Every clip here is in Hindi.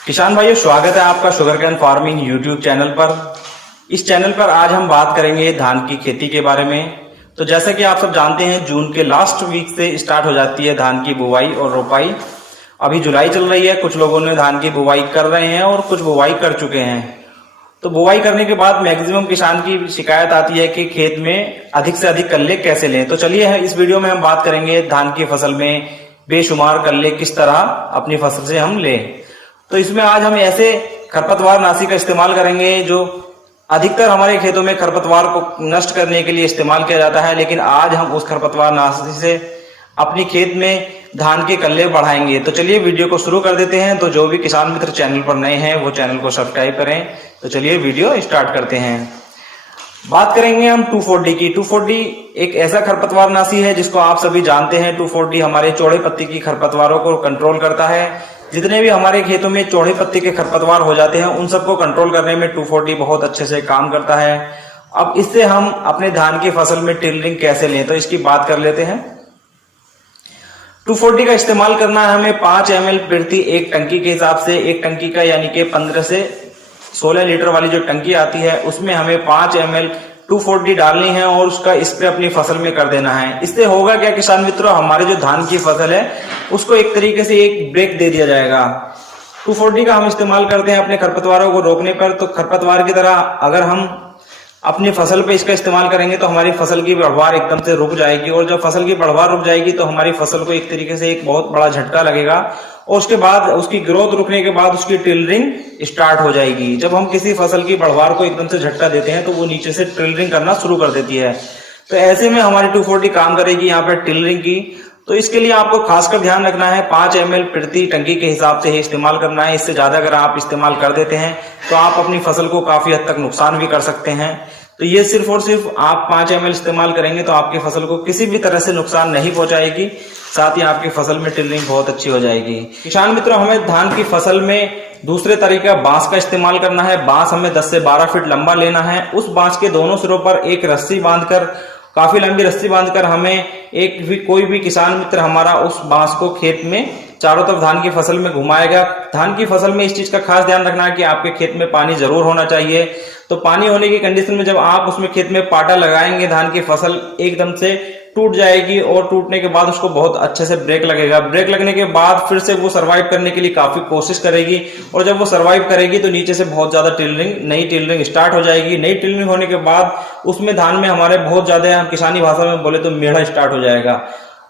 किसान भाइयों, स्वागत है आपका शुगरकेन फार्मिंग यूट्यूब चैनल पर। इस चैनल पर आज हम बात करेंगे धान की खेती के बारे में। तो जैसा कि आप सब जानते हैं, जून के लास्ट वीक से स्टार्ट हो जाती है धान की बुवाई और रोपाई। अभी जुलाई चल रही है, कुछ लोगों ने धान की बुवाई कर रहे हैं और कुछ बुवाई कर चुके हैं। तो बुवाई करने के बाद मैक्सिमम किसान की शिकायत आती है कि खेत में अधिक से अधिक कल्ले कैसे लें। तो चलिए इस वीडियो में हम बात करेंगे धान की फसल में बेशुमार कल्ले किस तरह अपनी फसल से हम लें। तो इसमें आज हम ऐसे खरपतवार नाशी का इस्तेमाल करेंगे जो अधिकतर हमारे खेतों में खरपतवार को नष्ट करने के लिए इस्तेमाल किया जाता है, लेकिन आज हम उस खरपतवार नाशी से अपनी खेत में धान के कल्ले बढ़ाएंगे। तो चलिए वीडियो को शुरू कर देते हैं। तो जो भी किसान मित्र चैनल पर नए हैं वो चैनल को सब्सक्राइब करें। तो चलिए वीडियो स्टार्ट करते हैं। बात करेंगे हम 2,4-D की। 2,4-D एक ऐसा खरपतवार नाशी है जिसको आप सभी जानते हैं। 2,4-D हमारे चौड़े पत्ती की खरपतवारों को कंट्रोल करता है। जितने भी हमारे खेतों में चौड़े पत्ती के खरपतवार हो जाते हैं उन सबको कंट्रोल करने में 2,4-D बहुत अच्छे से काम करता है। अब इससे हम अपने धान की फसल में टिलरिंग कैसे लें, तो इसकी बात कर लेते हैं। 2,4-D का इस्तेमाल करना है हमें 5 ml प्रति एक टंकी के हिसाब से। एक टंकी का यानी कि 15 से 16 लीटर वाली जो टंकी आती है उसमें हमें 5 ml 2,4-D डालनी है और उसका स्प्रे अपनी फसल में कर देना है। इससे होगा क्या किसान मित्रों, हमारे जो धान की फसल है उसको एक तरीके से एक ब्रेक दे दिया जाएगा। 2,4-D का हम इस्तेमाल करते हैं अपने खरपतवारों को रोकने पर। तो खरपतवार की तरह अगर हम अपनी फसल पे इसका इस्तेमाल करेंगे तो हमारी फसल की बढ़वार एकदम से रुक जाएगी, और जब फसल की बढ़वार रुक जाएगी तो हमारी फसल को एक तरीके से एक बहुत बड़ा झटका लगेगा और उसके बाद उसकी ग्रोथ रुकने के बाद उसकी टिलरिंग स्टार्ट हो जाएगी। जब हम किसी फसल की बढ़वार को एकदम से झटका देते हैं तो वो नीचे से टिलरिंग करना शुरू कर देती है। तो ऐसे में हमारी 2,4-D काम करेगी यहाँ पर टिलरिंग की। तो इसके लिए आपको खासकर ध्यान रखना है 5 ml प्रति टंकी के हिसाब से ही इस्तेमाल करना है। इससे ज्यादा अगर आप इस्तेमाल कर देते हैं तो आप अपनी फसल को काफी हद तक नुकसान भी कर सकते हैं। तो ये सिर्फ और सिर्फ आप 5 ml इस्तेमाल करेंगे तो आपकी फसल को किसी भी तरह से नुकसान नहीं पहुंचाएगी, साथ ही आपकी फसल में टिलरिंग बहुत अच्छी हो जाएगी। किसान मित्रों, हमें धान की फसल में दूसरे तरीके बांस का इस्तेमाल करना है। बांस हमें 10 से 12 फीट लंबा लेना है। उस बांस के दोनों सिरों पर एक रस्सी बांधकर, काफी लंबी रस्सी बांधकर हमें कोई भी किसान मित्र हमारा उस बांस को खेत में चारों तरफ धान की फसल में घुमाएगा। धान की फसल में इस चीज का खास ध्यान रखना है कि आपके खेत में पानी जरूर होना चाहिए। तो पानी होने की कंडीशन में जब आप उसमें खेत में पाटा लगाएंगे, धान की फसल एकदम से टूट जाएगी और टूटने के बाद उसको बहुत अच्छे से ब्रेक लगेगा। ब्रेक लगने के बाद फिर से वो सर्वाइव करने के लिए काफी कोशिश करेगी, और जब वो सर्वाइव करेगी तो नीचे से बहुत ज्यादा नई टिलरिंग स्टार्ट हो जाएगी। नई टिलरिंग होने के बाद उसमें धान में हमारे बहुत ज्यादा, किसानी भाषा में बोले तो मेढ़ा स्टार्ट हो जाएगा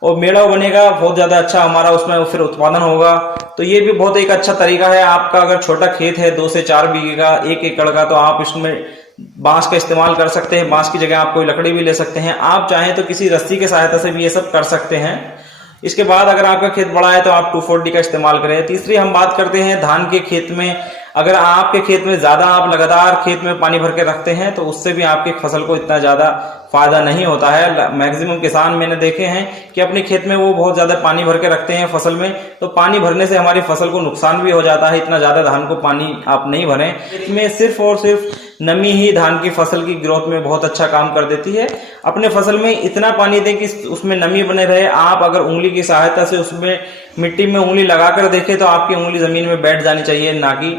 और मेढ़ा बनेगा बहुत ज्यादा अच्छा हमारा, उसमें फिर उत्पादन होगा। तो ये भी बहुत एक अच्छा तरीका है। आपका अगर छोटा खेत है 2 से 4 बीघे का, 1 एकड़ का, तो आप इसमें बांस का इस्तेमाल कर सकते हैं। बांस की जगह आप कोई लकड़ी भी ले सकते हैं। आप चाहें तो किसी रस्सी की सहायता से भी ये सब कर सकते हैं। इसके बाद अगर आपका खेत बड़ा है तो आप 2,4-D का इस्तेमाल करें। तीसरी हम बात करते हैं धान के खेत में। अगर आपके खेत में ज्यादा आप लगातार खेत में पानी भर के रखते हैं तो उससे भी आपकी फसल को इतना ज्यादा फायदा नहीं होता है। मैक्सिमम किसान मैंने देखे हैं कि अपने खेत में वो बहुत ज्यादा पानी भर के रखते हैं फसल में, तो पानी भरने से हमारी फसल को नुकसान भी हो जाता है। इतना ज्यादा धान को पानी आप नहीं भरें। इसमें सिर्फ और सिर्फ नमी ही धान की फसल की ग्रोथ में बहुत अच्छा काम कर देती है। अपने फसल में इतना पानी दें कि उसमें नमी बने रहे। आप अगर उंगली की सहायता से उसमें मिट्टी में उंगली लगाकर देखें तो आपकी उंगली जमीन में बैठ जानी चाहिए, ना कि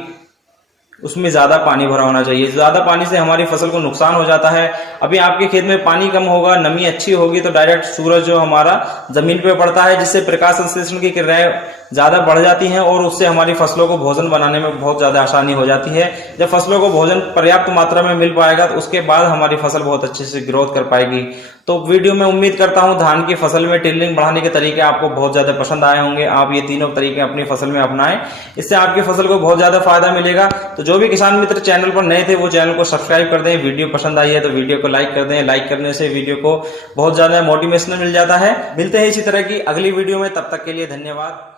उसमें ज्यादा पानी भरा होना चाहिए। ज्यादा पानी से हमारी फसल को नुकसान हो जाता है। अभी आपके खेत में पानी कम होगा, नमी अच्छी होगी, तो डायरेक्ट सूरज जो हमारा जमीन पे पड़ता है, जिससे प्रकाश संश्लेषण की क्रियाएं ज्यादा बढ़ जाती हैं और उससे हमारी फसलों को भोजन बनाने में बहुत ज्यादा आसानी हो जाती है। जब फसलों को भोजन पर्याप्त मात्रा में मिल पाएगा तो उसके बाद हमारी फसल बहुत अच्छे से ग्रोथ कर पाएगी। तो वीडियो में उम्मीद करता हूं धान की फसल में टिलरिंग बढ़ाने के तरीके आपको बहुत ज्यादा पसंद आए होंगे। आप ये तीनों तरीके अपनी फसल में अपनाएं, इससे आपकी फसल को बहुत ज्यादा फायदा मिलेगा। तो जो भी किसान मित्र चैनल पर नए थे वो चैनल को सब्सक्राइब कर दें। वीडियो पसंद आई है तो वीडियो को लाइक कर दें। लाइक करने से वीडियो को बहुत ज्यादा मोटिवेशनल मिल जाता है। मिलते हैं इसी तरह की अगली वीडियो में, तब तक के लिए धन्यवाद।